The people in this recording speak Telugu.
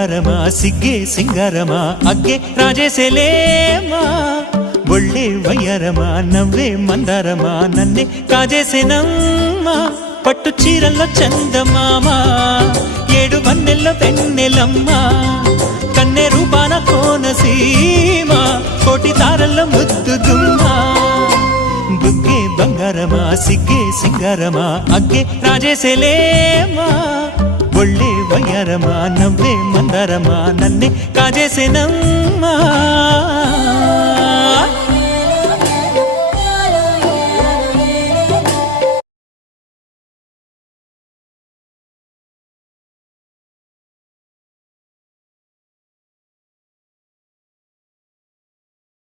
బంగారమా సిగ్గే సింగారమా అగ్గే రాజేసేలేమా ఒళ్ళే వయ్యారమా నవ్వే మందారమా నన్నే కాజేసేనమ్మా పట్టు చీరల్లో చందమామా ఏడు వన్నెల్లో వెన్నెలమ్మా కన్నె రూపాన కోనసీమ కోటి తారల్లో ముద్దుదుమ్మా బుగ్గే బంగారమా సిగ్గే సింగారమా అగ్గే రాజేసేలేమా ఒళ్ళే వయ్యారమా నవ్వే మందారమా నన్నే కాజేసేనమ్మా